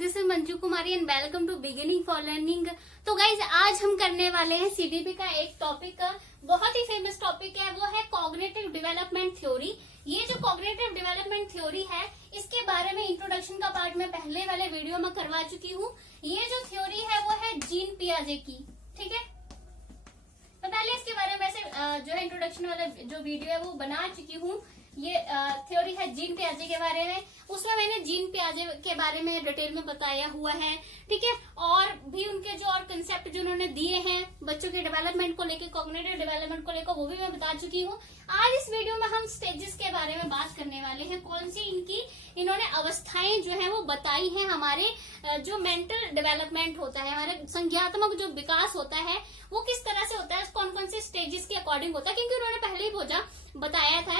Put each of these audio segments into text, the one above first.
This is Manju Kumari and welcome to beginning for learning. तो guys आज हम करने वाले हैं सीडीपी का एक टॉपिक, बहुत ही फेमस टॉपिक है, वो है कॉग्निटिव डेवलपमेंट थ्योरी। ये जो कॉग्निटिव डेवलपमेंट थ्योरी है, इसके बारे में इंट्रोडक्शन का पार्ट मैं पहले वाले वीडियो में करवा चुकी हूँ। ये जो थ्योरी है वो है जीन पियाजे की, ठीक है। मैं पहले इसके बारे में वैसे जो है इंट्रोडक्शन वाला जो वीडियो है वो बना चुकी हूँ। ये थ्योरी है जीन पियाजे के बारे में, उसमें मैंने जीन पियाजे के बारे में डिटेल में बताया हुआ है, ठीक है। और भी उनके जो और कंसेप्ट जो उन्होंने दिए हैं बच्चों के डेवलपमेंट को लेकर, कॉग्निटिव डेवलपमेंट को लेकर, वो भी मैं बता चुकी हूँ। आज इस वीडियो में हम स्टेजेस के बारे में बात करने वाले हैं, कौन सी इन्होंने अवस्थाएं जो है वो बताई हैं। हमारे जो मेंटल डेवलपमेंट होता है, हमारे संज्ञात्मक जो विकास होता है वो किस तरह से होता है, कौन कौन से स्टेजेस के अकॉर्डिंग होता है, क्योंकि उन्होंने पहले ही बताया था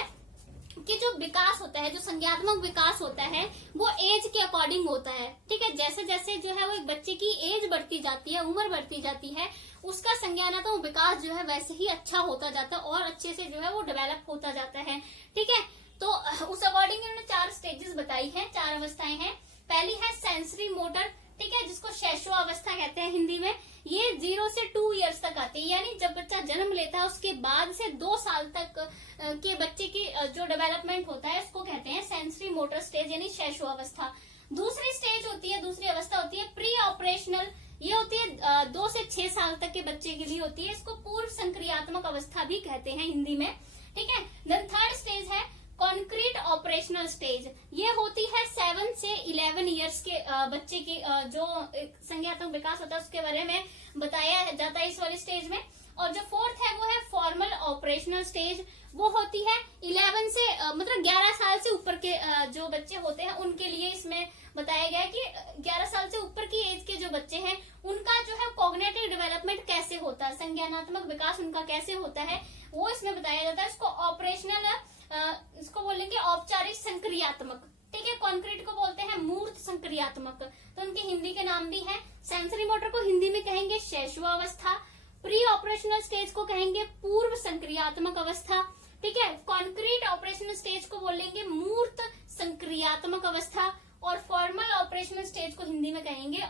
कि जो विकास होता है, जो संज्ञात्मक विकास होता है, वो एज के अकॉर्डिंग होता है, ठीक है। जैसे जैसे जो है वो एक बच्चे की एज बढ़ती जाती है, उम्र बढ़ती जाती है, उसका संज्ञानात्मक विकास जो है वैसे ही अच्छा होता जाता है और अच्छे से जो है वो डेवलप होता जाता है, ठीक है। तो उस अकॉर्डिंग उन्होंने 4 स्टेजेस बताई है, 4 अवस्थाएं हैं। पहली है सेंसरी मोटर, ठीक है, जिसको शैशव अवस्था कहते हैं हिंदी में। ये 0 से 2 इयर्स तक आती है, यानी जब बच्चा जन्म लेता है उसके बाद से 2 साल तक के बच्चे की जो डेवलपमेंट होता है उसको कहते हैं सेंसरी मोटर स्टेज, यानी शैशव अवस्था। दूसरी स्टेज होती है, दूसरी अवस्था होती है प्री ऑपरेशनल। ये होती है 2 से 6 साल तक के बच्चे के लिए होती है, इसको पूर्व संक्रियात्मक अवस्था भी कहते हैं हिंदी में, ठीक है। देन थर्ड स्टेज है कॉन्क्रीट ऑपरेशनल स्टेज। ये होती है 7 से 11 इयर्स के बच्चे की जो संज्ञात्मक विकास होता है उसके बारे में बताया जाता है इस वाली स्टेज में। और जो फोर्थ है वो है फॉर्मल ऑपरेशनल स्टेज, वो होती है 11 से मतलब 11 साल से ऊपर के जो बच्चे होते हैं उनके लिए इसमें बताया गया है कि 11 साल से ऊपर की एज के जो बच्चे हैं उनका जो है कॉग्निटिव डेवलपमेंट कैसे होता है, संज्ञानात्मक विकास उनका कैसे होता है, वो इसमें बताया जाता है। इसको ऑपरेशनल, इसको बोलेंगे औपचारिक संक्रियात्मक, ठीक है। कॉन्क्रीट को बोलते हैं मूर्त संक्रियात्मक, तो उनके हिंदी के नाम भी हैं। सेंसरी मोटर को हिंदी में कहेंगे शैशव अवस्था, प्री ऑपरेशनल स्टेज को कहेंगे पूर्व संक्रियात्मक अवस्था, ठीक है। कॉन्क्रीट ऑपरेशनल स्टेज को बोलेंगे मूर्त संक्रियात्मक अवस्था, और फॉर्मल ऑपरेशनल स्टेज को हिंदी में कहेंगे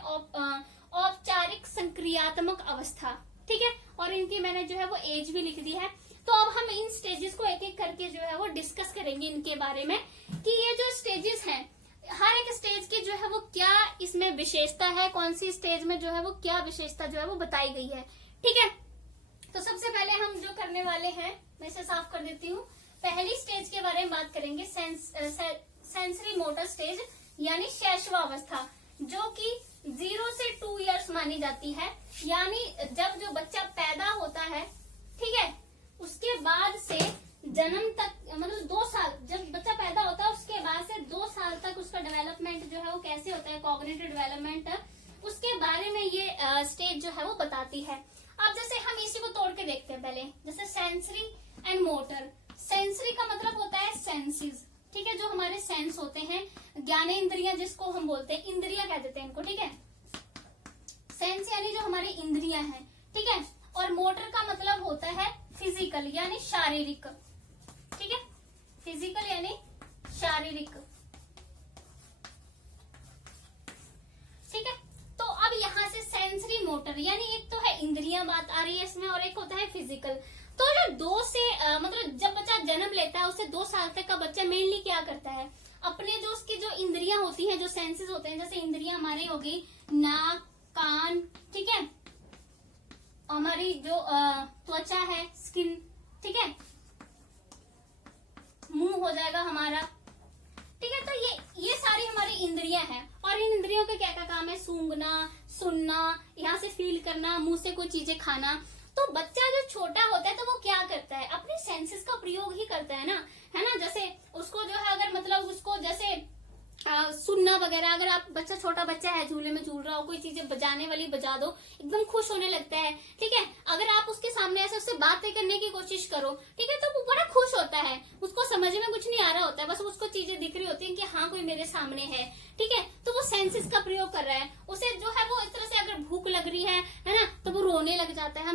औपचारिक संक्रियात्मक अवस्था, ठीक है। और इनकी मैंने जो है वो एज भी लिख दी है। तो अब हम इन स्टेजेस को एक एक करके जो है वो डिस्कस करेंगे इनके बारे में कि ये जो स्टेजेस हैं, हर एक स्टेज की जो है वो क्या इसमें विशेषता है, कौन सी स्टेज में जो है वो क्या विशेषता जो है वो बताई गई है, ठीक है। तो सबसे पहले हम जो करने वाले हैं, मैं इसे साफ कर देती हूँ। पहली स्टेज के बारे में बात करेंगे सेंसरी मोटर स्टेज, यानी शैशव अवस्था, जो कि 0 से 2 इयर्स मानी जाती है। यानी जब जो बच्चा पैदा होता है, ठीक है, उसके बाद से जन्म तक, मतलब 2 साल, जब बच्चा पैदा होता है उसके बाद से 2 साल तक उसका डेवलपमेंट जो है वो कैसे होता है, कॉग्निटिव डेवलपमेंट, उसके बारे में ये स्टेज जो है वो बताती है। अब जैसे हम इसी को तोड़ के देखते हैं पहले, जैसे सेंसरी एंड मोटर। सेंसरी का मतलब होता है सेंसेस, ठीक है, जो हमारे सेंस होते हैं, ज्ञानेंद्रियां जिसको हम बोलते हैं, इंद्रियां कह देते हैं इनको, ठीक है। सेंस यानी जो हमारी इंद्रियां हैं, ठीक है। और मोटर का मतलब होता है फिजिकल, यानी शारीरिक, ठीक है, फिजिकल यानी शारीरिक, ठीक है। तो अब यहाँ से सेंसरी मोटर, यानी एक तो है इंद्रियां बात आ रही है इसमें, और एक होता है फिजिकल। तो जो 2 से मतलब जब बच्चा जन्म लेता है उससे 2 साल तक का बच्चा मेनली क्या करता है, अपने जो उसकी जो इंद्रियां होती हैं, जो सेंसेस होते हैं, जैसे इंद्रियां हमारी होगी नाक, कान, ठीक है, हमारी जो त्वचा है, स्किन, ठीक है, मुंह हो जाएगा हमारा, ठीक है। तो ये सारी हमारी इंद्रियां हैं, और इन इंद्रियों का क्या क्या काम है, सूंघना, सुनना, यहाँ से फील करना, मुंह से कोई चीजें खाना। तो बच्चा जो छोटा होता है तो वो क्या करता है, अपने सेंसेस का प्रयोग ही करता है ना, जैसे उसको जो है अगर मतलब उसको जैसे सुनना वगैरह, अगर आप छोटा बच्चा है, झूले में झूल रहा हो, कोई चीजें बजाने वाली बजा दो, एकदम खुश होने लगता है, ठीक है। अगर आप उसके सामने ऐसे उससे बातें करने की कोशिश करो, ठीक है, तो वो बड़ा खुश होता है, उसको समझ में कुछ नहीं आ रहा होता है, बस उसको चीजें दिख रही होती हैं कि हाँ कोई मेरे सामने है, ठीक है, तो वो सेंसेस का प्रयोग कर रहा है। उसे जो है वो इस तरह से अगर भूख लग रही है ना, तो वो रोने लग जाता है।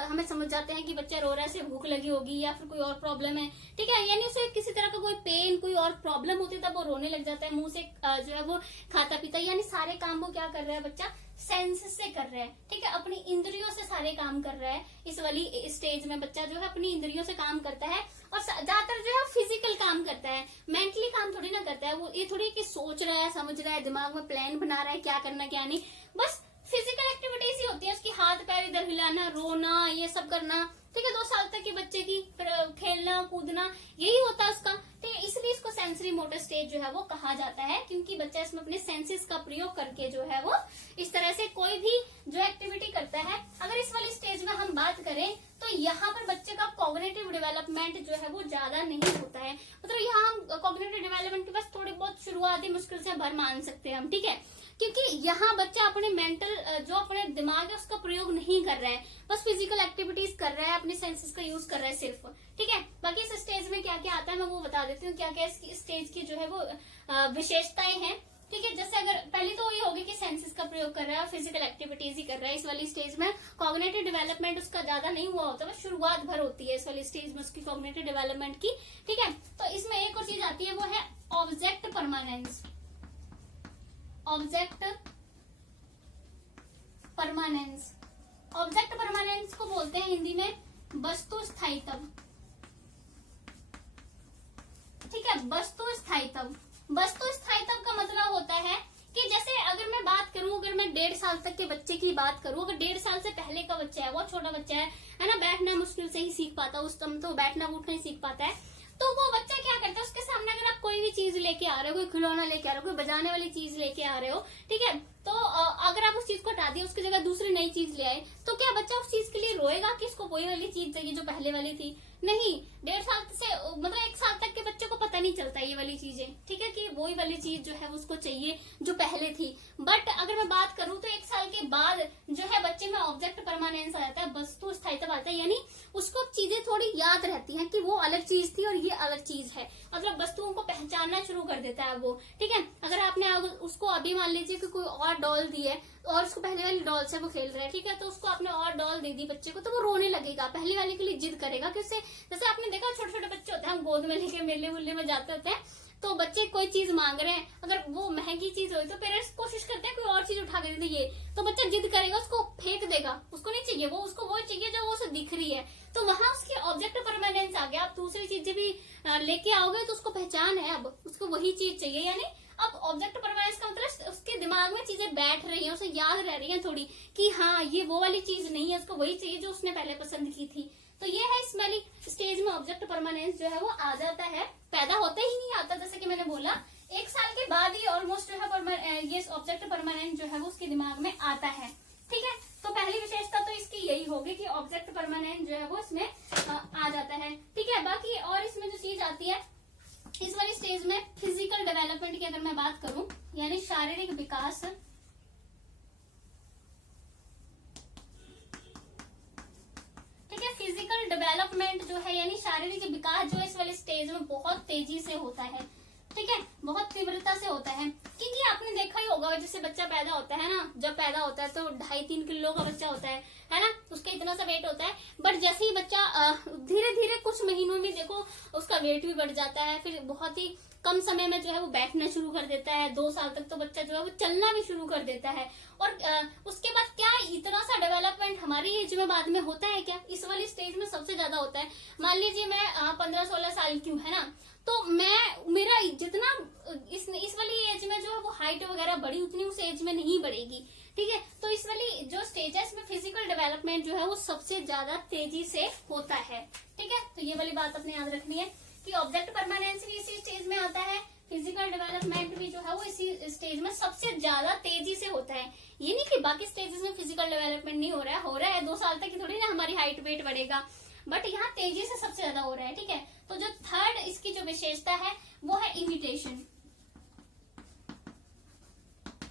हमें समझ जाते हैं कि बच्चा रो रहा है, इसे भूख लगी होगी या फिर कोई और प्रॉब्लम है, ठीक है, यानी उसे किसी तरह का कोई पेन, कोई और प्रॉब्लम होती है तब वो रोने लग जाता है, मुंह से जो है वो खाता पीता, यानी सारे काम वो क्या कर रहा है बच्चा सेंसेस से कर रहा है, ठीक है, अपनी इंद्रियों से सारे काम कर रहा है। इस वाली स्टेज में बच्चा जो है अपनी इंद्रियों से काम करता है और ज्यादातर जो है फिजिकल काम करता है, मेंटली काम थोड़ी ना करता है। वो ये थोड़ी कि सोच रहा है, समझ रहा है, दिमाग में प्लान बना रहा है क्या करना क्या नहीं, बस फिजिकल एक्टिविटीज ही होती है उसकी, हाथ पैर इधर हिलाना, रोना, ये सब करना, ठीक है। 2 साल तक के बच्चे की फिर खेलना कूदना यही होता है उसका, ठीक है। इसलिए इसको सेंसरी मोटर स्टेज जो है वो कहा जाता है, क्योंकि बच्चा इसमें अपने सेंसेस का प्रयोग करके जो है वो इस तरह से कोई भी जो एक्टिविटी करता है। अगर इस वाली स्टेज में हम बात करें तो यहाँ पर बच्चे का कॉग्निटिव डेवलपमेंट जो है वो ज्यादा नहीं होता है, मतलब यहाँ हम कॉग्निटिव डेवलपमेंट के बस थोड़ी बहुत शुरुआती मुश्किल से भर मान सकते हैं हम, ठीक है, क्योंकि यहाँ बच्चा अपने मेंटल जो अपने दिमाग है उसका प्रयोग नहीं कर रहा है, बस फिजिकल एक्टिविटीज कर रहा है, अपने सेंसेस का यूज कर रहा है सिर्फ, ठीक है। बाकी इस स्टेज में क्या क्या आता है मैं वो बता देती हूँ, क्या क्या इसकी स्टेज की जो है वो विशेषताएं हैं, ठीक है। जैसे अगर पहली तो ये होगी कि सेंसेस का प्रयोग कर रहा है, फिजिकल एक्टिविटीज ही कर रहा है। इस वाली स्टेज में कॉग्निटिव डेवलपमेंट उसका ज्यादा नहीं हुआ होता, बस शुरुआत भर होती है इस वाली स्टेज में उसकी कॉग्निटिव डेवलपमेंट की, ठीक है। तो इसमें एक और चीज आती है वो है object permanence. Object permanence, object permanence को बोलते हैं हिंदी में वस्तु स्थायित्व, ठीक है, वस्तु स्थायित्व। वस्तु स्थायित्व का मतलब होता है कि जैसे अगर मैं बात करूं, अगर मैं 1.5 साल तक के बच्चे की बात करूं, अगर 1.5 साल से पहले का बच्चा है, बहुत छोटा बच्चा है ना, बैठना मुश्किल से ही सीख पाता है, उस टाइम तो बैठना उठना ही सीख पाता है, तो वो बच्चा क्या करता है, उसके सामने अगर आप कोई भी चीज लेके आ रहे हो, कोई खिलौना लेके आ रहे हो, कोई बजाने वाली चीज लेके आ रहे हो, ठीक है, तो अगर आप उस चीज को हटा दिए, उसकी जगह दूसरी नई चीज ले आए, तो क्या बच्चा उस चीज के लिए रोएगा कि इसको वही वाली चीज चाहिए जो पहले वाली थी? नहीं। 1.5 साल से मतलब 1 साल तक के बच्चे को पता नहीं चलता ये वाली चीजें, ठीक है, कि वही वाली चीज जो है उसको चाहिए जो पहले थी। बट अगर मैं बात करूं तो 1 साल के बाद जो है बच्चे में ऑब्जेक्ट परमानेंस आ जाता है, वस्तु स्थायित्व आता है, यानी उसको चीजें थोड़ी याद रहती हैं कि वो अलग चीज थी और ये अलग चीज है, मतलब वस्तुओं को पहचानना शुरू कर देता है वो, ठीक है। अगर आपने उसको अभी मान लीजिए कि कोई और डॉल दी है और उसको पहले वाली डॉल से वो खेल रहा है, ठीक है, तो उसको आपने और डॉल दे दी बच्चे को, तो वो रोने लगेगा, पहली वाले के लिए जिद करेगा कि उससे, जैसे आपने देखा छोटे छोटे बच्चे होते हैं, हम गोद में लेके मेले मुल्ले में जाते होते हैं, तो बच्चे कोई चीज मांग रहे हैं, अगर वो महंगी चीज हो तो पेरेंट्स कोशिश करते हैं कोई और चीज उठा के दे ये, तो बच्चा जिद करेगा, उसको फेंक देगा, उसको नहीं चाहिए वो, उसको वो चाहिए जो वो उसे दिख रही है, तो वहां उसकी ऑब्जेक्ट परमानेंस आ गया। आप दूसरी चीजें भी लेके आओगे तो उसको पहचान है, अब उसको वही चीज चाहिए, यानी अब ऑब्जेक्ट परमानेंस का मतलब उसके दिमाग में चीजें बैठ रही हैं, उसे याद रह रही हैं थोड़ी कि हाँ ये वो वाली चीज नहीं है, उसको वही चाहिए जो उसने पहले पसंद की थी। तो ये है इस वाली स्टेज में ऑब्जेक्ट परमानेंस जो है वो आ जाता है, पैदा होते ही नहीं आता, जैसे कि मैंने बोला 1 साल के बाद ही ऑलमोस्ट जो है ये ऑब्जेक्ट परमानेंस जो है वो उसके दिमाग में आता है, ठीक है। तो पहली विशेषता तो इसकी यही होगी कि ऑब्जेक्ट परमानेंस जो है वो इसमें आ जाता है, ठीक है। बाकी और इसमें जो चीज आती है इस वाली स्टेज में फिजिकल डेवलपमेंट की अगर मैं बात करूं, यानी शारीरिक विकास, ठीक है, फिजिकल डेवलपमेंट जो है यानी शारीरिक विकास जो इस वाले स्टेज में बहुत तेजी से होता है, ठीक है, बहुत तीव्रता से होता है, क्योंकि आपने देखा ही होगा जैसे बच्चा पैदा होता है ना, जब पैदा होता है तो 2.5-3 किलो का बच्चा होता है ना, उसका इतना सा वेट होता है, बट जैसे ही बच्चा धीरे धीरे कुछ महीनों में देखो उसका वेट भी बढ़ जाता है, फिर बहुत ही कम समय में जो है वो बैठना शुरू कर देता है, 2 साल तक तो बच्चा जो है वो चलना भी शुरू कर देता है, और उसके बाद क्या इतना सा डेवलपमेंट हमारी एज में बाद में होता है क्या? इस वाली स्टेज में सबसे ज्यादा होता है। मान लीजिए मैं 15-16 साल की हूँ, है ना, तो मेरा जितना इस वाली एज में जो है वो हाइट वगैरह बढ़ी उतनी उस एज में नहीं बढ़ेगी, ठीक है। तो इस वाली जो स्टेज है इसमें फिजिकल डेवलपमेंट जो है वो सबसे ज्यादा तेजी से होता है, ठीक है। तो ये वाली बात अपने याद रखनी है कि ऑब्जेक्ट परमानेंस भी इसी स्टेज में आता है, फिजिकल डेवलपमेंट भी जो है वो इसी स्टेज में सबसे ज्यादा तेजी से होता है। ये नहीं कि बाकी स्टेजेस में फिजिकल डेवलपमेंट नहीं हो रहा है 2 साल तक की थोड़ी ना हमारी हाइट वेट बढ़ेगा, बट यहाँ तेजी से सबसे ज्यादा हो रहा है, ठीक है। तो जो थर्ड इसकी जो विशेषता है वो है इमिटेशन।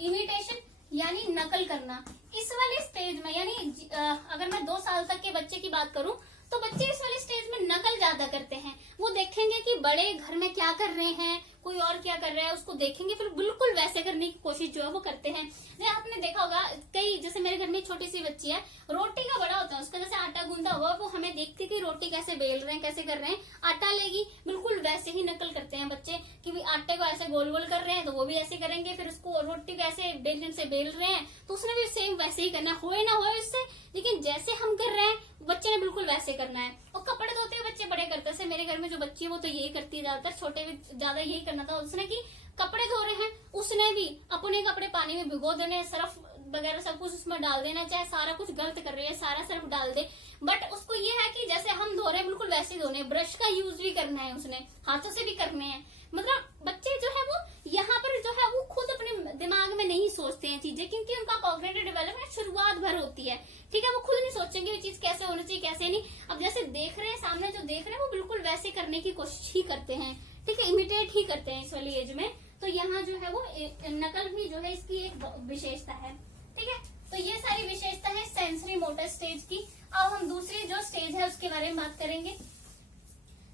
इमिटेशन यानी नकल करना। इस वाले स्टेज में यानी अगर मैं 2 साल तक के बच्चे की बात करूं तो बच्चे इस वाले स्टेज में नकल ज्यादा करते हैं। वो देखेंगे कि बड़े घर में क्या कर रहे हैं, कोई और क्या कर रहा है उसको देखेंगे, फिर बिल्कुल वैसे करने की कोशिश जो है वो करते हैं। जैसे आपने देखा होगा कई, जैसे मेरे घर में छोटी सी बच्ची है, रोटी का बड़ा होता है उसका, जैसे आटा गूंदा हुआ, वो हमें देखती कि रोटी कैसे बेल रहे हैं, कैसे कर रहे हैं, आटा लेगी, बिल्कुल वैसे ही नकल करते हैं बच्चे कि भी आटे को ऐसे गोल गोल कर रहे हैं तो वो भी ऐसे करेंगे, फिर उसको रोटी को ऐसे बेलन से बेल रहे हैं तो उसने भी सेम वैसे ही करना है, होए ना होए इससे, लेकिन जैसे हम कर रहे हैं बच्चे ने बिल्कुल वैसे करना है। और कपड़े धोते हुए बच्चे बड़े करते हैं, मेरे घर में जो बच्ची है वो तो यही करती है ज्यादातर, छोटे भी ज्यादा यही करना था उसने कि कपड़े धो रहे हैं, उसने भी अपने कपड़े पानी में भिगो देने, सर्फ वगैरह सब कुछ उसमें डाल देना, चाहे सारा कुछ गलत कर रही है सारा सर्फ डाल दे, बट उसको ये है कि जैसे हम धो रहे हैं बिल्कुल वैसे ही धोने, ब्रश का यूज भी करना है उसने, हाथों से भी करने हैं। मतलब बच्चे जो है वो यहाँ पर जो है वो खुद अपने दिमाग में नहीं सोचते हैं चीजें, क्योंकि उनका कॉग्निटिव डेवलपमेंट शुरुआत भर होती है, ठीक है, वो खुद नहीं सोचेंगे ये चीज कैसे होनी चाहिए कैसे नहीं। अब जैसे देख रहे हैं सामने जो देख रहे हैं वो बिल्कुल वैसे करने की कोशिश ही करते हैं, ठीक है, इमिटेट ही करते हैं इस वाली एज में। तो यहाँ जो है वो नकल भी जो है इसकी एक विशेषता है, ठीक है। तो ये सारी विशेषता है सेंसरी मोटर स्टेज की। अब हम दूसरी जो स्टेज है उसके बारे में बात करेंगे।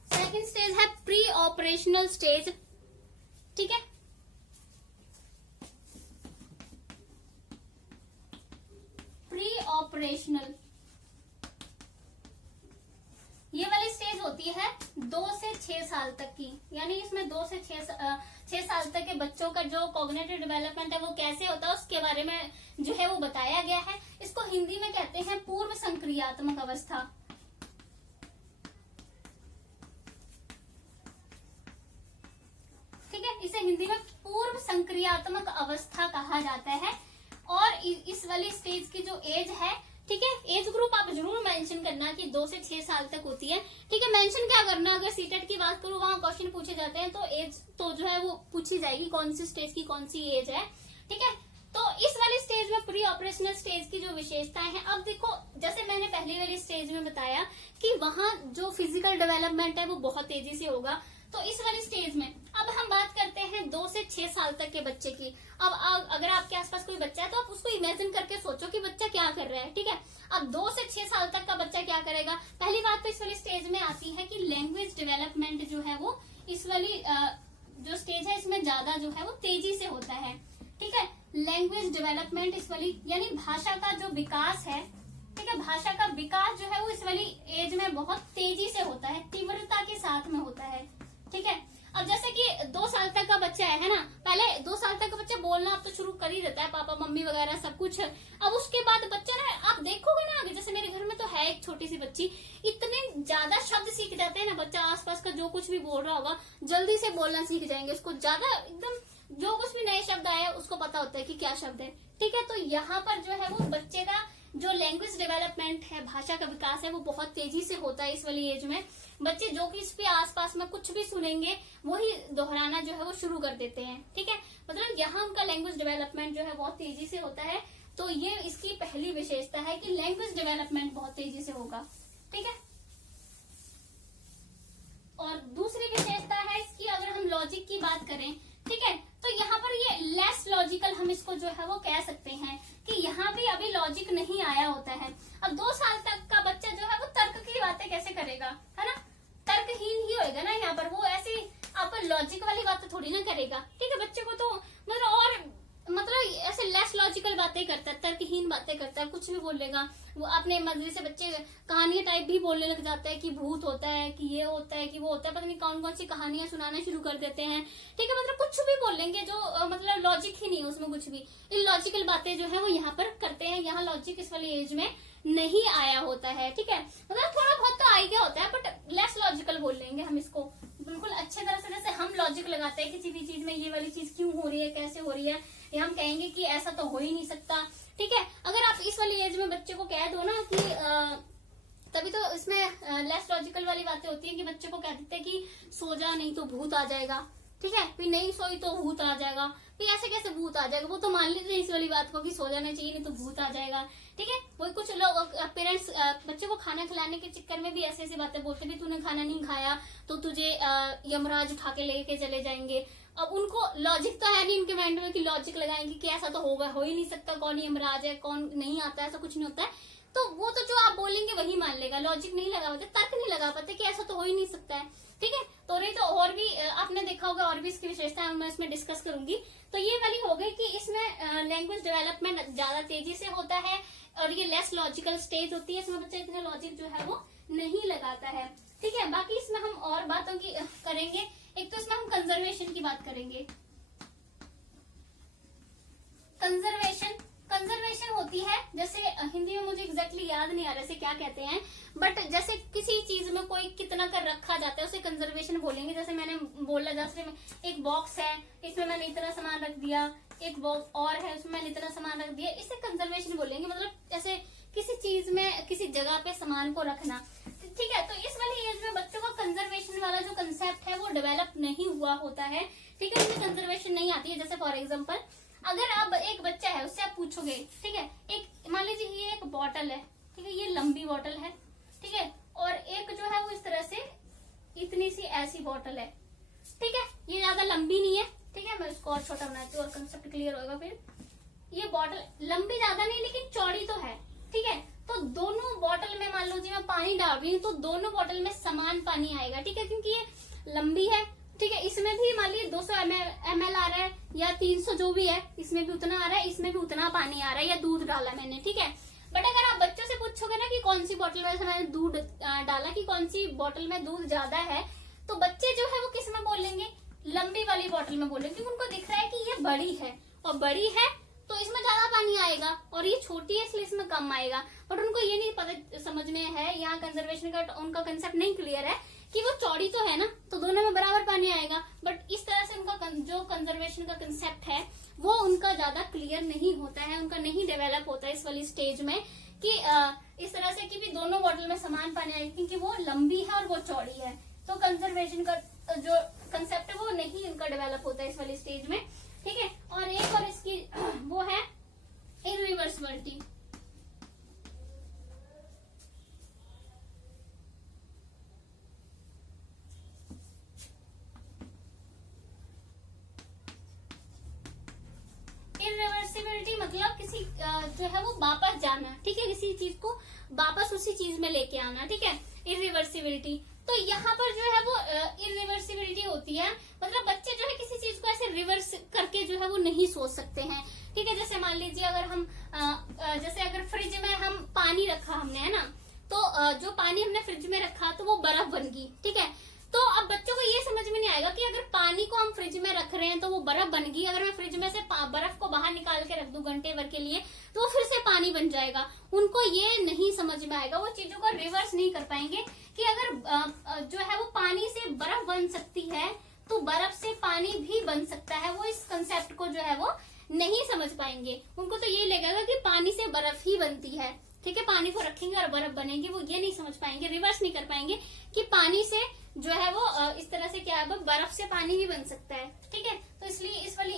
सेकंड स्टेज है प्री ऑपरेशनल स्टेज, ठीक है। प्री ऑपरेशनल ये वाली स्टेज होती है 2 से 6 साल तक की, यानी इसमें 2 से 6 साल तक के बच्चों का जो कॉग्निटिव डेवलपमेंट है वो कैसे होता है उसके बारे में जो है वो बताया गया है। इसको हिंदी में कहते हैं पूर्व संक्रियात्मक अवस्था, ठीक है, इसे हिंदी में पूर्व संक्रियात्मक अवस्था कहा जाता है। और इस वाली स्टेज की जो एज है, ठीक है, एज ग्रुप आप जरूर मेंशन करना कि 2 से 6 साल तक होती है, ठीक है। मेंशन क्या करना, अगर सीटेट की बात करूं वहां क्वेश्चन पूछे जाते हैं तो एज तो जो है वो पूछी जाएगी कौन सी स्टेज की कौन सी एज है, ठीक है। तो इस वाली स्टेज में प्री ऑपरेशनल स्टेज की जो विशेषताएं हैं, अब देखो जैसे मैंने पहली वाली स्टेज में बताया कि वहां जो फिजिकल डेवलपमेंट है वो बहुत तेजी से होगा, तो इस वाली स्टेज में अब हम बात करते हैं 2 से 6 साल तक के बच्चे की। अब अगर आपके आसपास कोई बच्चा है तो आप उसको इमेजिन करके सोचो कि बच्चा क्या कर रहा है, ठीक है। अब 2 से 6 साल तक का बच्चा क्या करेगा, पहली बात तो इस वाली स्टेज में आती है कि लैंग्वेज डेवलपमेंट जो है वो इस वाली जो स्टेज है इसमें ज्यादा जो है वो तेजी से होता है, ठीक है। लैंग्वेज डेवलपमेंट इस वाली यानी भाषा का जो विकास है, ठीक है, भाषा का विकास जो है वो इस वाली एज में बहुत तेजी से होता है, तीव्रता के साथ में होता है, ठीक है। अब जैसे कि 2 साल तक का बच्चा है ना, पहले 2 साल तक का बच्चा बोलना अब तो शुरू कर ही देता है, पापा मम्मी वगैरह सब कुछ। अब उसके बाद बच्चा ना, आप देखोगे ना आगे, जैसे मेरे घर में तो है एक छोटी सी बच्ची, इतने ज्यादा शब्द सीख जाते हैं ना बच्चा, आसपास का जो कुछ भी बोल रहा होगा जल्दी से बोलना सीख जाएंगे, उसको ज्यादा एकदम जो कुछ भी नए शब्द आए उसको पता होता है कि क्या शब्द है, ठीक है। तो यहाँ पर जो है वो बच्चे का जो लैंग्वेज डेवलपमेंट है, भाषा का विकास है वो बहुत तेजी से होता है इस वाली एज में। बच्चे जो कि इस पे आसपास में कुछ भी सुनेंगे वही दोहराना जो है वो शुरू कर देते हैं, ठीक है। मतलब यहाँ उनका लैंग्वेज डेवलपमेंट जो है बहुत तेजी से होता है। तो ये इसकी पहली विशेषता है कि लैंग्वेज डेवलपमेंट बहुत तेजी से होगा, ठीक है। और दूसरी विशेषता है इसकी, अगर हम लॉजिक की बात करें, ठीक है, तो यहाँ पर ये लेस लॉजिकल हम इसको जो है वो कह सकते हैं कि यहाँ भी अभी लॉजिक नहीं आया होता है। अब 2 साल तक का बच्चा जो है वो तर्क की बातें कैसे करेगा, है ना, तर्कहीन ही होएगा ना, यहाँ पर वो ऐसी आप लॉजिक वाली बात थोड़ी ना करेगा, ठीक है। बच्चे को तो मतलब ऐसे लेस लॉजिकल बातें करता है, तर्कहीन बातें करता है, कुछ भी बोलेगा वो अपने मर्जी से। बच्चे कहानियां टाइप भी बोलने लग जाता है कि भूत होता है, कि ये होता है, कि वो होता है, पता नहीं कौन कौन सी कहानियां सुनाना शुरू कर देते हैं, ठीक है। मतलब कुछ भी बोलेंगे जो मतलब लॉजिक ही नहीं है उसमें, कुछ भी इलॉजिकल बातें जो है वो यहाँ पर करते हैं। यहाँ लॉजिक इस वाली एज में नहीं आया होता है, ठीक है। मतलब थोड़ा बहुत तो आइडिया होता है बट लेस लॉजिकल बोल लेंगे हम इसको, बिल्कुल अच्छे तरह से। जैसे हम लॉजिक लगाते हैं किसी भी चीज में, ये वाली चीज क्यों हो रही है, कैसे हो रही है, ये हम कहेंगे कि ऐसा तो हो ही नहीं सकता, ठीक है। अगर आप इस वाली एज में बच्चे को कह दो ना कि तभी तो इसमें लेस लॉजिकल वाली बातें होती है कि बच्चे को कह देते हैं कि सो जा नहीं तो भूत आ जाएगा, ठीक है, फिर नहीं सोई तो भूत आ जाएगा, फिर ऐसे कैसे भूत आ जाएगा, वो तो मान लेते हैं इस वाली बात को कि सो जाना चाहिए नहीं तो भूत आ जाएगा, ठीक है। वही कुछ लोग पेरेंट्स बच्चे को खाना खिलाने के चक्कर में भी ऐसी ऐसी बातें बोलते भी, तूने खाना नहीं खाया तो तुझे यमराज उठा के लेके चले जाएंगे। अब उनको लॉजिक तो है नहीं उनके माइंड में कि लॉजिक लगाएंगे कि ऐसा तो होगा, हो ही नहीं सकता, कौन यमराज है, कौन नहीं आता, ऐसा कुछ नहीं होता है। तो वो तो जो आप बोलेंगे वही मान लेगा, लॉजिक नहीं लगा पाते, तर्क नहीं लगा पाते कि ऐसा तो हो ही नहीं सकता है, ठीक है। तो थ्योरी तो और भी आपने देखा होगा, और भी इसकी विशेषताएं मैं इसमें डिस्कस करूंगी। तो ये वाली हो गई कि इसमें लैंग्वेज डेवलपमेंट ज्यादा तेजी से होता है और ये लेस लॉजिकल स्टेज होती है, इसमें बच्चा इतने लॉजिक जो है वो नहीं लगाता है। ठीक है, बाकी इसमें हम और बातों की करेंगे। एक तो इसमें हम कंजर्वेशन की बात करेंगे। कंजर्वेशन होती है, जैसे हिंदी में मुझे एग्जैक्टली याद नहीं आ रहा इसे क्या कहते हैं, बट जैसे किसी चीज में कोई कितना कर रखा जाता है उसे कंजर्वेशन बोलेंगे। जैसे मैंने बोला, जैसे एक बॉक्स है, इसमें मैंने इतना सामान रख दिया, एक बॉक्स और है उसमें मैंने इतना सामान रख दिया, इसे कंजर्वेशन बोलेंगे। मतलब ऐसे किसी चीज में किसी जगह पे सामान को रखना। ठीक है, तो इस वाली एज में बच्चों का कंजर्वेशन वाला जो कंसेप्ट है वो डेवलप नहीं हुआ होता है। ठीक है, उसमें कंजर्वेशन नहीं आती है। जैसे फॉर एग्जाम्पल, अगर अब एक बच्चा है उससे आप पूछोगे, ठीक है, एक मान लीजिए ये एक बॉटल है, ठीक है, ये लंबी बॉटल है, ठीक है, और एक जो है वो इस तरह से इतनी सी ऐसी बॉटल है, ठीक है, ये ज्यादा लंबी नहीं है। ठीक है, मैं इसको और छोटा बनाती हूँ और कंसेप्ट क्लियर होगा। फिर ये बॉटल लंबी ज्यादा नहीं लेकिन चौड़ी तो है। ठीक है, तो दोनों बॉटल में मान लो जी मैं पानी डाल रही हूँ तो दोनों बॉटल में समान पानी आएगा। ठीक है, क्योंकि ये लंबी है। ठीक है, इसमें भी मान लीजिए 200 ml आ रहा है या 300 जो भी है, इसमें भी उतना आ रहा है, इसमें भी उतना पानी आ रहा है, या दूध डाला मैंने। ठीक है, बट अगर आप बच्चों से पूछोगे ना कि कौन सी बोतल में मैंने दूध डाला, कि कौन सी बोतल में दूध ज्यादा है, तो बच्चे जो है वो किस में बोलेंगे, लंबी वाली बोतल में बोलेंगे, क्योंकि उनको दिख रहा है कि ये बड़ी है और बड़ी है तो इसमें ज्यादा पानी आएगा, और ये छोटी है इसलिए इसमें कम आएगा। बट उनको ये नहीं पता, समझ में है, यहाँ कंजर्वेशन का उनका कंसेप्ट नहीं क्लियर है कि वो चौड़ी तो है ना, तो दोनों में बराबर पानी आएगा। बट इस तरह से उनका जो कंजर्वेशन का कंसेप्ट है वो उनका ज्यादा क्लियर नहीं होता है, उनका नहीं डेवलप होता है इस वाली स्टेज में, कि इस तरह से कि भी दोनों बॉटल में समान पानी आएगा, क्योंकि वो लंबी है और वो चौड़ी है। तो कंजर्वेशन का जो कंसेप्ट है वो नहीं उनका डेवलप होता है इस वाली स्टेज में। ठीक है, और एक और इसकी वो है इरिवर्सिबिलिटी। इरिवर्सिबिलिटी मतलब किसी जो है वो वापस जाना। ठीक है, किसी चीज को वापस उसी चीज में लेके आना। ठीक है, इरिवर्सिबिलिटी। तो यहाँ पर जो है वो इरिवर्सिबिलिटी होती है, मतलब बच्चे जो है किसी चीज को ऐसे रिवर्स करके जो है वो नहीं सोच सकते हैं। ठीक है, जैसे मान लीजिए अगर हम जैसे अगर फ्रिज में हम पानी रखा हमने, है ना, तो जो पानी हमने फ्रिज में रखा तो वो बर्फ बन गई। ठीक है, तो अब बच्चों को ये समझ में नहीं आएगा कि अगर पानी को हम फ्रिज में रख रहे हैं तो वो बर्फ बन गई, अगर मैं फ्रिज में से बर्फ को बाहर निकाल के रख दूं घंटे भर के लिए तो वो फिर से पानी बन जाएगा। उनको ये नहीं समझ में आएगा, वो चीजों को रिवर्स नहीं कर पाएंगे कि अगर जो है वो पानी से बर्फ बन सकती है तो बर्फ से पानी भी बन सकता है। वो इस कंसेप्ट को जो है वो नहीं समझ पाएंगे। उनको तो ये लगेगा कि पानी से बर्फ ही बनती है। ठीक है, पानी को रखेंगे और बर्फ बनेगी, वो ये नहीं समझ पाएंगे, रिवर्स नहीं कर पाएंगे कि पानी से जो है वो इस तरह से क्या है, बर्फ से पानी भी बन सकता है। ठीक है, तो इसलिए इस वाली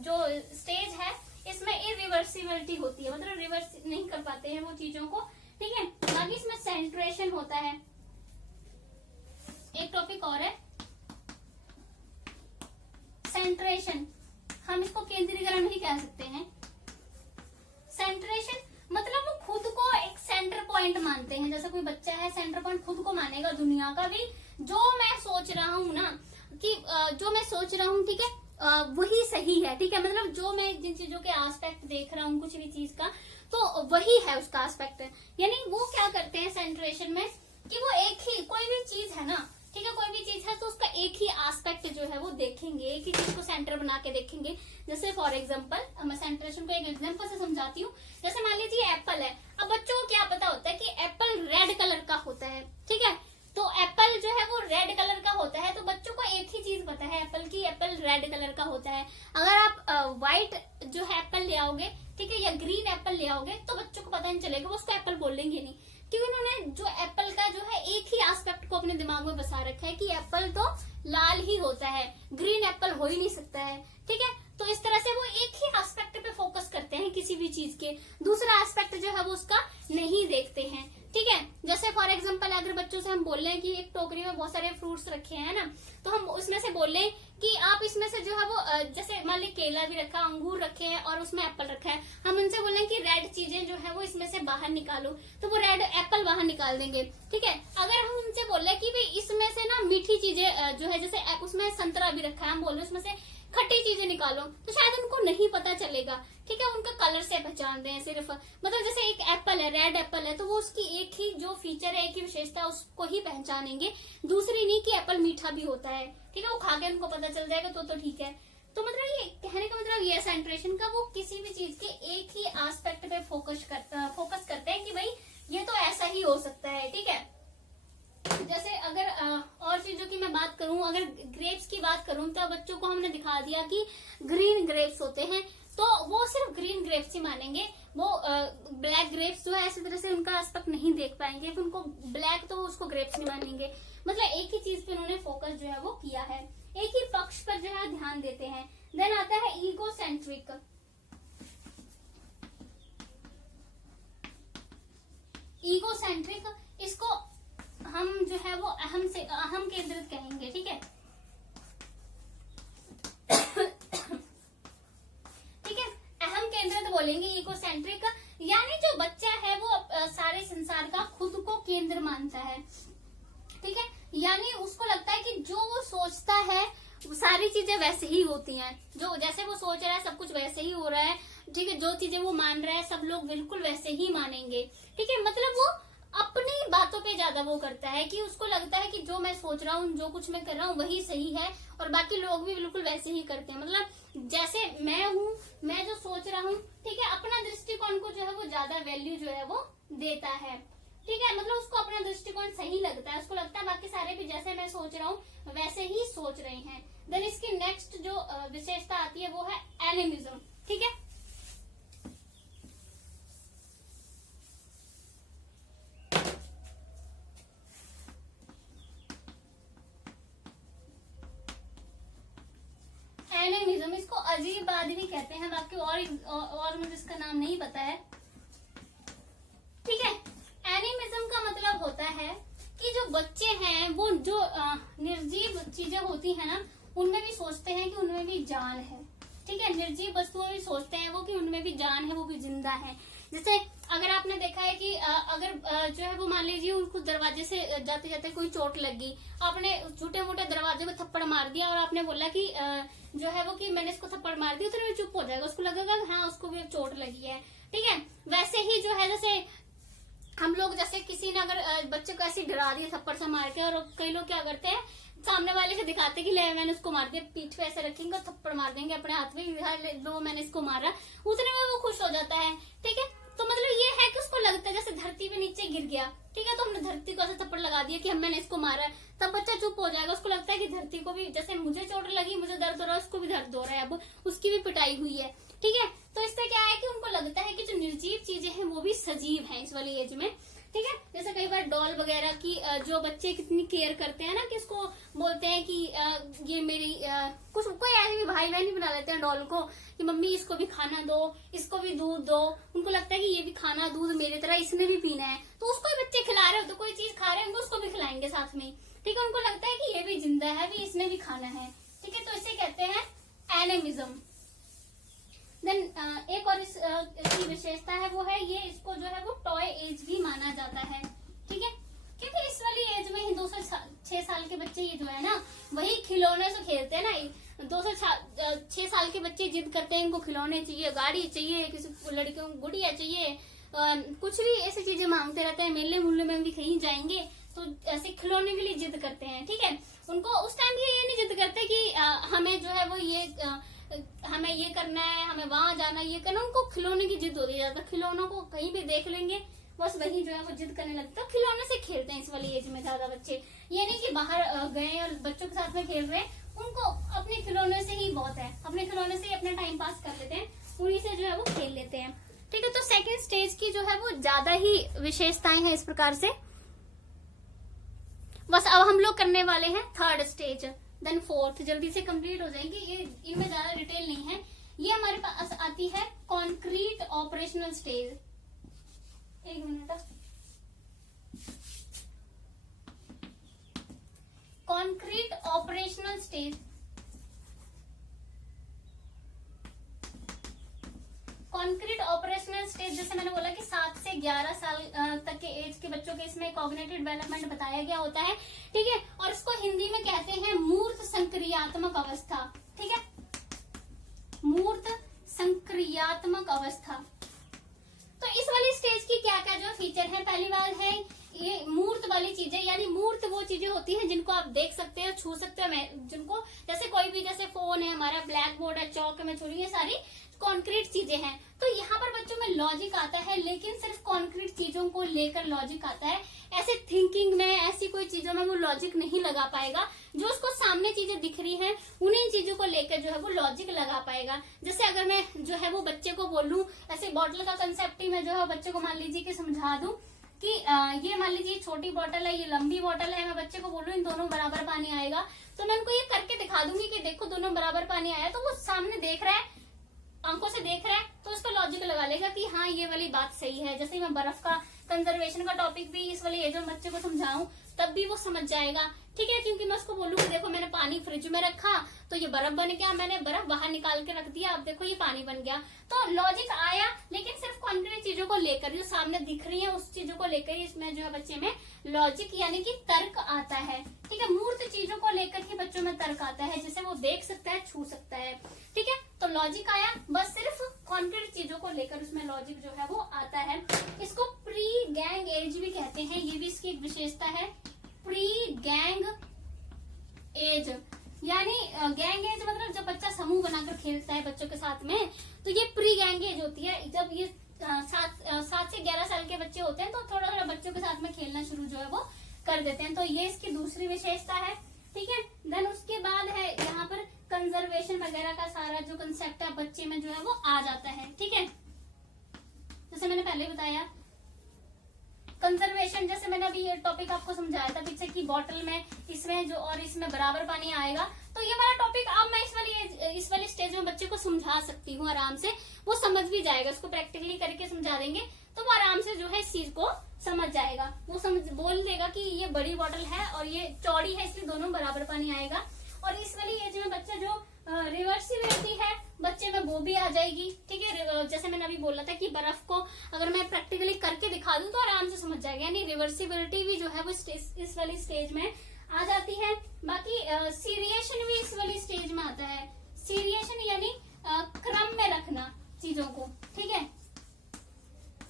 जो स्टेज है इसमें इरिवर्सिबिलिटी होती है, मतलब रिवर्स नहीं कर पाते हैं वो चीजों को। ठीक है, बाकी इसमें सेंट्रेशन होता है। एक टॉपिक और है सेंट्रेशन, हम इसको केंद्रीकरण भी कह सकते हैं। सेंट्रेशन मतलब वो खुद को एक सेंटर पॉइंट मानते हैं। जैसे कोई बच्चा है सेंटर पॉइंट खुद को मानेगा दुनिया का भी, जो मैं सोच रहा हूँ ना, कि जो मैं सोच रहा हूँ, ठीक है, वही सही है। ठीक है, मतलब जो मैं जिन चीजों के एस्पेक्ट देख रहा हूँ कुछ भी चीज का, तो वही है उसका एस्पेक्ट। यानी वो क्या करते हैं सेंट्रेशन में कि वो एक ही कोई भी चीज है ना, ठीक है, कोई भी चीज है तो उसका एक ही एस्पेक्ट जो है वो देखेंगे, एक ही चीज को सेंटर बना के देखेंगे। जैसे फॉर एग्जांपल मैं सेंट्रेशन को एक एग्जांपल से समझाती हूँ। जैसे मान लीजिए एप्पल है, अब बच्चों को क्या पता होता है कि एप्पल रेड कलर का होता है। ठीक है, तो एप्पल जो है वो रेड कलर का होता है, तो बच्चों को एक ही चीज पता है एप्पल की, एप्पल रेड कलर का होता है। अगर आप व्हाइट जो है एप्पल ले आओगे, ठीक है, या ग्रीन एप्पल ले आओगे तो बच्चों को पता नहीं चलेगा, वो उसको एप्पल बोलेंगे नहीं, क्योंकि उन्होंने जो एप्पल का जो है एक ही एस्पेक्ट को अपने दिमाग में बसा रखा है कि एप्पल तो लाल ही होता है, ग्रीन एप्पल हो ही नहीं सकता है। ठीक है, तो इस तरह से वो एक ही एस्पेक्ट पे फोकस करते हैं किसी भी चीज के, दूसरा एस्पेक्ट जो है वो उसका नहीं देखते हैं। ठीक है, जैसे फॉर एग्जांपल अगर बच्चों से हम बोल रहे हैं कि एक टोकरी में बहुत सारे फ्रूट्स रखे हैं ना, तो हम उसमें से बोल रहे हैं कि आप इसमें से जो है वो जैसे मान ली केला भी रखा, अंगूर रखे हैं और उसमें एप्पल रखा है, हम उनसे बोल रहे हैं कि रेड चीजें जो है वो इसमें से बाहर निकालो, तो वो रेड एप्पल बाहर निकाल देंगे। ठीक है, अगर हम उनसे बोल रहे हैं कि भाई इसमें से ना मीठी चीजें जो है जैसे उसमें संतरा भी रखा है, हम बोल रहे हैं उसमें से खट्टी चीजें निकालो, तो शायद उनको नहीं पता चलेगा। ठीक है, उनका कलर से पहचान रहे हैं सिर्फ, मतलब जैसे एक एप्पल है, रेड एप्पल है, तो वो उसकी एक ही जो फीचर है, एक ही विशेषता है, उसको ही पहचानेंगे, दूसरी नहीं कि एप्पल मीठा भी होता है। ठीक है, वो खा के उनको पता चल जाएगा तो ठीक है। तो मतलब ये कहने का मतलब ये सेंट्रेशन का, वो किसी भी चीज के एक ही एस्पेक्ट पे फोकस करते हैं कि भाई ये तो ऐसा ही हो सकता है। ठीक है, जैसे अगर और चीजों की मैं बात करूं, अगर ग्रेप्स की बात करूं, तो बच्चों को हमने दिखा दिया कि ग्रीन ग्रेप्स होते हैं, तो वो सिर्फ ग्रीन ग्रेप्स ही मानेंगे। वो ब्लैक ग्रेप्स जो है ऐसी तरह से उनका एस्पेक्ट नहीं देख पाएंगे, फिर उनको ब्लैक तो उसको ग्रेप्स नहीं मानेंगे। मतलब एक ही चीज पे उन्होंने फोकस जो है वो किया है, एक ही पक्ष पर जो है ध्यान देते हैं। देन आता है ईगोसेंट्रिक। ईगोसेंट्रिक, इसको हम जो है वो अहम केंद्रित कहेंगे। ठीक है, ठीक है, अहम केंद्रित बोलेंगे ईगोसेंट्रिक, यानी जो बच्चा है वो सारे संसार का खुद को केंद्र मानता है। ठीक है, यानी उसको लगता है कि जो वो सोचता है सारी चीजें वैसे ही होती हैं, जो जैसे वो सोच रहा है सब कुछ वैसे ही हो रहा है। ठीक है, जो चीजें वो मान रहा है सब लोग बिल्कुल वैसे ही मानेंगे। ठीक है, मतलब वो अपनी बातों पे ज्यादा वो करता है कि उसको लगता है कि जो मैं सोच रहा हूँ, जो कुछ मैं कर रहा हूँ वही सही है, और बाकी लोग भी बिल्कुल वैसे ही करते हैं। मतलब जैसे मैं हूँ, मैं जो सोच रहा हूँ, ठीक है, अपना दृष्टिकोण को जो है वो ज्यादा वैल्यू जो है वो देता है। ठीक है, मतलब उसको अपना दृष्टिकोण सही लगता है, उसको लगता है बाकी सारे भी जैसे मैं सोच रहा हूँ वैसे ही सोच रहे हैं। देन इसकी नेक्स्ट जो विशेषता आती है वो है एनिमिज्म। ठीक है, एनिमिज्म, इसको अजीब आदमी कहते हैं, बाकी और मुझे इसका नाम नहीं पता है। ठीक है, एनिमिज्म का मतलब होता है कि जो बच्चे हैं वो जो निर्जीव चीजें होती है ना, उनमें भी सोचते हैं कि उनमें भी जान है। ठीक है, निर्जीव वस्तुओं में सोचते हैं वो कि उनमें भी जान है, वो भी जिंदा है। जैसे अगर आपने देखा है कि अगर जो है वो मान लीजिए उनको दरवाजे से जाते जाते कोई चोट लगी, आपने छोटे मोटे दरवाजे में थप्पड़ मार दिया और आपने बोला कि जो है वो कि मैंने इसको थप्पड़ मार दिया, तो चुप हो जाएगा, उसको लगेगा हाँ उसको भी चोट लगी है। ठीक है, वैसे ही जो है जैसे हम लोग, जैसे किसी ने अगर बच्चे को ऐसे डरा दिया थप्पड़ से मार के, और कई लोग क्या करते हैं सामने वाले से दिखाते कि ले मैंने उसको मार दिया, पीठ पे ऐसे रखेंगे और थप्पड़ मार देंगे अपने हाथ में, लो मैंने इसको मारा, उतने में वो खुश हो जाता है। ठीक है, तो मतलब ये है कि उसको लगता है जैसे धरती पे नीचे गिर गया, ठीक है, तो हमने धरती को ऐसे थप्पड़ लगा दिया कि हम मैंने इसको मारा है, तब बच्चा चुप हो जाएगा, उसको लगता है कि धरती को भी जैसे मुझे चोट लगी, मुझे दर्द हो रहा है, उसको भी दर्द हो रहा है, अब उसकी भी पिटाई हुई है। ठीक है, तो इससे क्या है कि उनको लगता है कि जो निर्जीव चीजें हैं वो भी सजीव हैं इस वाली एज में। ठीक है, जैसे कई बार डॉल वगैरह की जो बच्चे कितनी केयर करते हैं ना, कि उसको बोलते हैं कि ये मेरी कुछ कोई ऐसे भी भाई बहन ही बना लेते हैं डॉल को कि मम्मी इसको भी खाना दो, इसको भी दूध दो, उनको लगता है कि ये भी खाना दूध मेरी तरह इसने भी पीना है, तो उसको भी बच्चे खिला रहे हो, तो कोई चीज खा रहे हैं उसको भी खिलाएंगे साथ में। ठीक है, उनको लगता है कि ये भी जिंदा है, भी इसने भी खाना है। ठीक है, तो इसे कहते हैं एनिमिज्म। देन एक और इसकी विशेषता है वो है ये, इसको जो है वो टॉय एज भी माना जाता है। ठीक है, क्योंकि इस वाली एज में ही 206 साल के बच्चे ये जो है ना वही खिलौने से खेलते हैं ना। 206 साल के बच्चे जिद करते हैं इनको खिलौने चाहिए, गाड़ी चाहिए, किसी लड़कियों को गुड़िया चाहिए, कुछ भी ऐसी चीजें मांगते रहते हैं। मेले मुल्ले में भी कहीं जाएंगे तो ऐसे खिलौने के लिए जिद करते हैं। ठीक है, उनको उस टाइम ये नहीं जिद करते कि हमें जो है वो ये हमें ये करना है, हमें वहां जाना है, ये करना, उनको खिलौने की जिद होती है ज्यादा। खिलौनों को कहीं भी देख लेंगे बस वही जो है वो जिद करने लगता है, खिलौने से खेलते हैं इस वाली एज में ज्यादा बच्चे। ये नहीं कि बाहर गए और बच्चों के साथ में खेल रहे हैं, उनको अपने खिलौने से ही बहुत है, अपने खिलौने से ही अपना टाइम पास कर लेते हैं, उन्हीं से जो है वो खेल लेते हैं। ठीक है, तो सेकेंड स्टेज की जो है वो ज्यादा ही विशेषताएं हैं इस प्रकार से। बस अब हम लोग करने वाले हैं थर्ड स्टेज, देन फोर्थ, जल्दी से कंप्लीट हो जाएंगे ये, इनमें ज्यादा डिटेल नहीं है। ये हमारे पास आती है कॉन्क्रीट ऑपरेशनल स्टेज। एक minute, concrete operational stage. Concrete operational stage, जैसे मैंने बोला कि 7 से 11 साल तक के एज के बच्चों के इसमें कॉग्निटिव डेवलपमेंट बताया गया होता है। ठीक है, और इसको हिंदी में कहते हैं संक्रियात्मक अवस्था, ठीक है, मूर्त संक्रियात्मक अवस्था। तो इस वाली स्टेज की क्या क्या जो फीचर है, पहली बात है ये मूर्त वाली चीजें, यानी मूर्त वो चीजें होती हैं जिनको आप देख सकते हैं, छू सकते हैं, जिनको जैसे कोई भी, जैसे फोन है हमारा, ब्लैक बोर्ड है, चौक में छू रही है, सारी कॉन्क्रीट चीजें हैं। तो यहाँ पर बच्चों में लॉजिक आता है, लेकिन सिर्फ कॉन्क्रीट चीजों को लेकर लॉजिक आता है, ऐसे थिंकिंग में, ऐसी कोई चीजों में वो लॉजिक नहीं लगा पाएगा। जो उसको सामने चीजें दिख रही हैं उन्हीं चीजों को लेकर जो है वो लॉजिक लगा पाएगा। जैसे अगर मैं जो है वो बच्चे को बोलूं, ऐसे बॉटल का कंसेप्ट ही मैं जो है बच्चे को मान लीजिए कि समझा दूं कि ये मान लीजिए छोटी बोतल है, ये लंबी बोतल है, मैं बच्चे को बोलूं इन दोनों बराबर पानी आएगा, तो मैं उनको ये करके दिखा दूंगी कि देखो दोनों बराबर पानी आया, तो वो सामने देख रहा है, आंखों से देख रहा है, तो उसका लॉजिक लगा लेगा कि हाँ ये वाली बात सही है। जैसे मैं बर्फ का कंजर्वेशन का टॉपिक भी इस वाली एज में बच्चे को समझाऊं तब भी वो समझ जाएगा, ठीक है, क्योंकि मैं उसको बोलूँ कि देखो मैंने पानी फ्रिज में रखा तो ये बर्फ बन गया, मैंने बर्फ बाहर निकाल के रख दिया, अब देखो ये पानी बन गया। तो लॉजिक आया, लेकिन सिर्फ कॉन्क्रीट चीजों को लेकर, जो सामने दिख रही है उस चीजों को लेकर ही इसमें जो है बच्चे में लॉजिक यानी कि तर्क आता है, ठीक है। मूर्त चीजों को लेकर ही बच्चों में तर्क आता है, जिसे वो देख सकता है, छू सकता है, ठीक है। तो लॉजिक आया, बस सिर्फ कॉन्क्रीट चीजों को लेकर उसमें लॉजिक जो है वो आता है। इसको प्री गैंग एज भी कहते हैं, ये भी इसकी एक विशेषता है, प्री गैंग एज, यानी गैंग एज मतलब जब बच्चा समूह बनाकर खेलता है बच्चों के साथ में, तो ये प्री गैंग एज होती है। जब ये 7 से 11 साल के बच्चे होते हैं तो थोड़ा थोड़ा बच्चों के साथ में खेलना शुरू जो है वो कर देते हैं। तो ये इसकी दूसरी विशेषता है, ठीक है। देन उसके बाद है यहाँ पर कंजर्वेशन वगैरह का सारा जो कंसेप्ट है बच्चे में जो है वो आ जाता है, ठीक है। जैसे मैंने पहले बताया कंजर्वेशन, जैसे मैंने अभी ये टॉपिक आपको समझाया था पीछे की बॉटल में, इसमें जो और इसमें बराबर पानी आएगा, तो ये वाला टॉपिक अब मैं इस वाली स्टेज में बच्चे को समझा सकती हूँ आराम से, वो समझ भी जाएगा। इसको प्रैक्टिकली करके समझा देंगे तो वो आराम से जो है इस चीज को समझ जाएगा, वो समझ बोल देगा कि ये बड़ी बॉटल है और ये चौड़ी है, इसलिए दोनों बराबर पानी आएगा। और इस वाली एज में बच्चा जो रिवर्सिबिलिटी है बच्चे में वो भी आ जाएगी, ठीक है। जैसे मैंने अभी बोला था कि बर्फ को अगर मैं प्रैक्टिकली करके दिखा दूं तो आराम से समझ जाएगा, यानी रिवर्सिबिलिटी भी जो है वो इस वाली स्टेज में आ जाती है। बाकी सीरिएशन भी इस वाली स्टेज में आता है। सीरिएशन यानी क्रम में रखना चीजों को, ठीक है,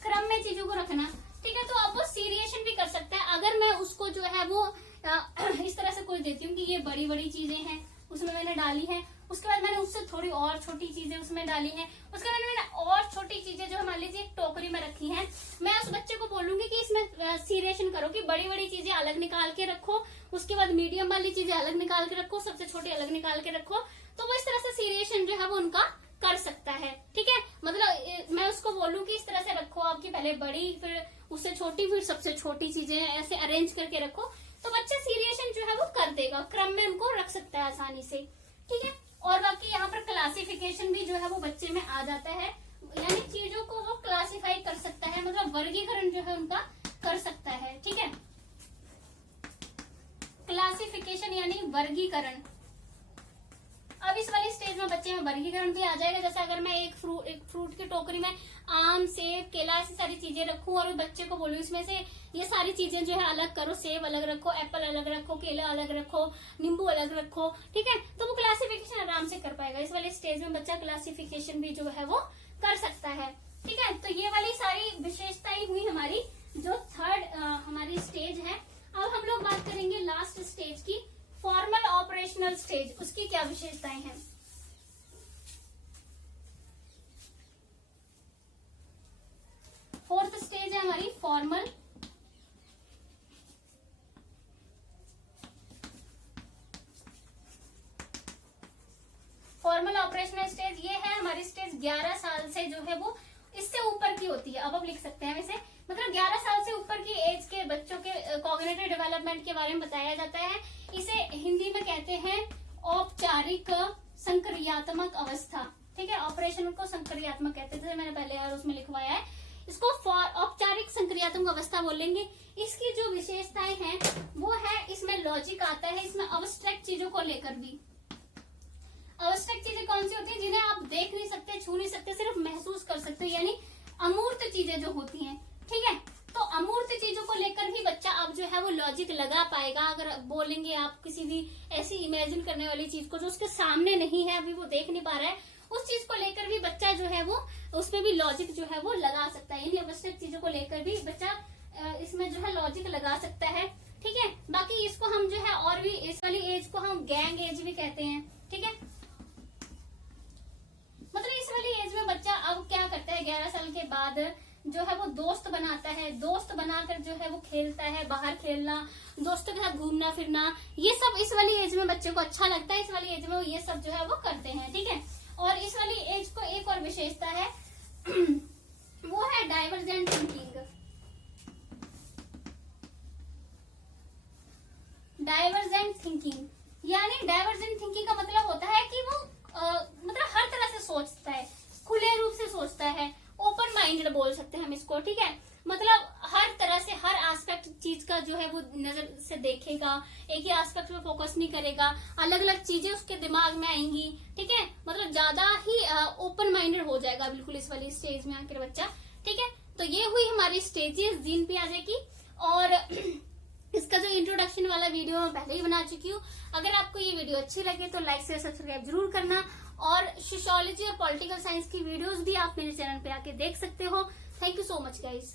क्रम में चीजों को रखना, ठीक है। तो अब वो सीरिएशन भी कर सकता है। अगर मैं उसको जो है वो इस तरह से कोई देती हूँ कि ये बड़ी बड़ी चीजें हैं उसमें मैंने डाली है, उसके बाद मैंने उससे थोड़ी और छोटी चीजें उसमें डाली हैं, उसके बाद मैंने और छोटी चीजें जो मान लीजिए एक टोकरी में रखी हैं, मैं उस बच्चे को बोलूंगी कि इसमें सीरिएशन करो कि बड़ी बड़ी चीजें अलग निकाल के रखो, उसके बाद मीडियम वाली चीजें अलग निकाल के रखो, सबसे छोटी अलग निकाल के रखो। तो वो इस तरह से सीरिएशन जो है वो उनका कर सकता है, ठीक है। मतलब मैं उसको बोलूं कि इस तरह से रखो, आपकी पहले बड़ी, फिर उससे छोटी, फिर सबसे छोटी चीजें ऐसे अरेंज करके रखो, तो बच्चा सीरिएशन जो है वो कर देगा, क्रम में उनको रख सकता है आसानी से, ठीक है। और बाकी यहाँ पर क्लासिफिकेशन भी जो है वो बच्चे में आ जाता है, यानी चीजों को वो क्लासिफाई कर सकता है, मतलब वर्गीकरण जो है उनका कर सकता है, ठीक है। क्लासिफिकेशन यानी वर्गीकरण। अब इस वाली स्टेज में बच्चे में वर्गीकरण भी आ जाएगा। जैसे अगर मैं एक फ्रूट की टोकरी में आम, सेब, केला ऐसी सारी चीजें रखूं और बच्चे को बोलूं इसमें से ये सारी चीजें जो है अलग करो, सेब अलग रखो, एप्पल अलग रखो, केला अलग रखो, नींबू अलग रखो, ठीक है, तो वो क्लासिफिकेशन आराम से कर पाएगा। इस वाली स्टेज में बच्चा क्लासिफिकेशन भी जो है वो कर सकता है, ठीक है। तो ये वाली सारी विशेषताएं हुई हमारी जो थर्ड हमारी स्टेज है। अब हम लोग बात करेंगे लास्ट स्टेज की, फॉर्मल ऑपरेशनल स्टेज, उसकी क्या विशेषताएं हैं। फोर्थ स्टेज है हमारी फॉर्मल ऑपरेशनल स्टेज। ये है हमारी स्टेज 11 साल से जो है वो इससे ऊपर की होती है। अब लिख सकते हैं वैसे, मतलब 11 साल से ऊपर की एज के बच्चों के कॉग्निटिव डेवलपमेंट के बारे में बताया जाता है। इसे हिंदी में कहते हैं औपचारिक संक्रियात्मक अवस्था, ठीक है। ऑपरेशन को संक्रियात्मक कहते थे, मैंने पहले और उसमें लिखवाया है, इसको औपचारिक संक्रियात्मक अवस्था बोलेंगे। इसकी जो विशेषताएं हैं वो है, इसमें लॉजिक आता है, इसमें अब्स्ट्रैक्ट चीजों को लेकर भी। अब्स्ट्रैक्ट चीजें कौन सी होती है, जिन्हें आप देख नहीं सकते, छू नहीं सकते, सिर्फ महसूस कर सकते, यानी अमूर्त चीजें जो होती हैं, ठीक है। तो अमूर्त चीजों को लेकर भी बच्चा अब जो है वो लॉजिक लगा पाएगा। अगर बोलेंगे आप किसी भी ऐसी इमेजिन करने वाली चीज को जो उसके सामने नहीं है, अभी वो देख नहीं पा रहा है, उस चीज को लेकर भी बच्चा जो है वो उसमें भी लॉजिक जो है वो लगा सकता है। यानी आवश्यक चीजों को लेकर भी बच्चा इसमें जो है लॉजिक लगा सकता है। ठीक है, बाकी इसको हम जो है और भी इस वाली एज को हम गैंग एज भी कहते हैं। ठीक है, मतलब इस वाली एज में बच्चा अब क्या करता है, 11 साल के बाद जो है वो दोस्त बनाता है, दोस्त बनाकर जो है वो खेलता है, बाहर खेलना, दोस्तों के साथ घूमना फिरना, ये सब इस वाली एज में बच्चे को अच्छा लगता है। इस वाली एज में वो ये सब जो है वो करते हैं। ठीक है, और इस वाली एज को एक और विशेषता है वो है डाइवर्जेंट थिंकिंग। डाइवर्जेंट थिंकिंग यानी डाइवर्जेंट थिंकिंग का मतलब होता है कि वो मतलब हर तरह से सोचता है, खुले रूप से सोचता है, ओपन माइंडेड बोल सकते हैं हम इसको। ठीक है, मतलब हर तरह से हर एस्पेक्ट चीज का जो है वो नजर से देखेगा, एक ही एस्पेक्ट पे फोकस नहीं करेगा, अलग अलग चीजें उसके दिमाग में आएंगी। ठीक है, मतलब ज्यादा ही ओपन माइंडेड हो जाएगा बिल्कुल इस वाली स्टेज में आकर बच्चा। ठीक है, तो ये हुई हमारी स्टेजेस जीन पियाजे की, और इसका जो इंट्रोडक्शन वाला वीडियो मैं पहले ही बना चुकी हूँ। अगर आपको ये वीडियो अच्छी लगे तो लाइक से सब्सक्राइब जरूर करना, और सोशियोलॉजी और पॉलिटिकल साइंस की वीडियोस भी आप मेरे चैनल पे आके देख सकते हो। Thank you so much guys.